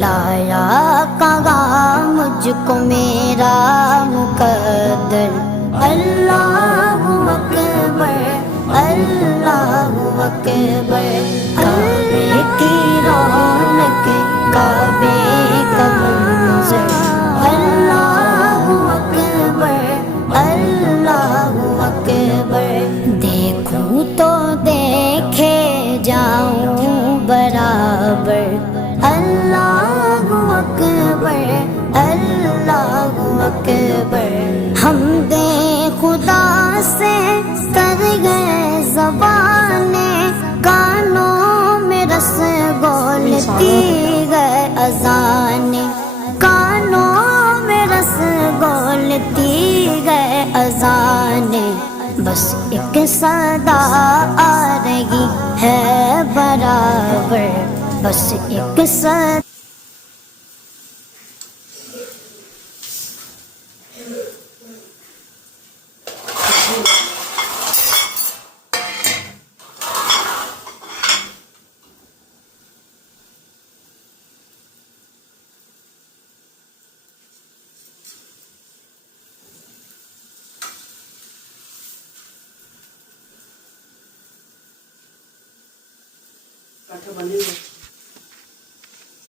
لایا کہا مجھ کو میرا مقدر، اللہ اکبر اللہ اکبر، کعبے کی رونق کعبے کا منظر، اللہ اکبر اللہ اکبر، دیکھوں تو دیکھے جاؤں برابر، اللہ اکبر اللہ اکبر، حمد خدا سے کر گئے زبانیں، کانوں میں رس گولتی گئے اذانیں، کانوں میں رس گولتی گئے اذانیں، بس ایک صدا آ رہی ہے برابر، بس ایک صدا کاٹھا بنے گا۔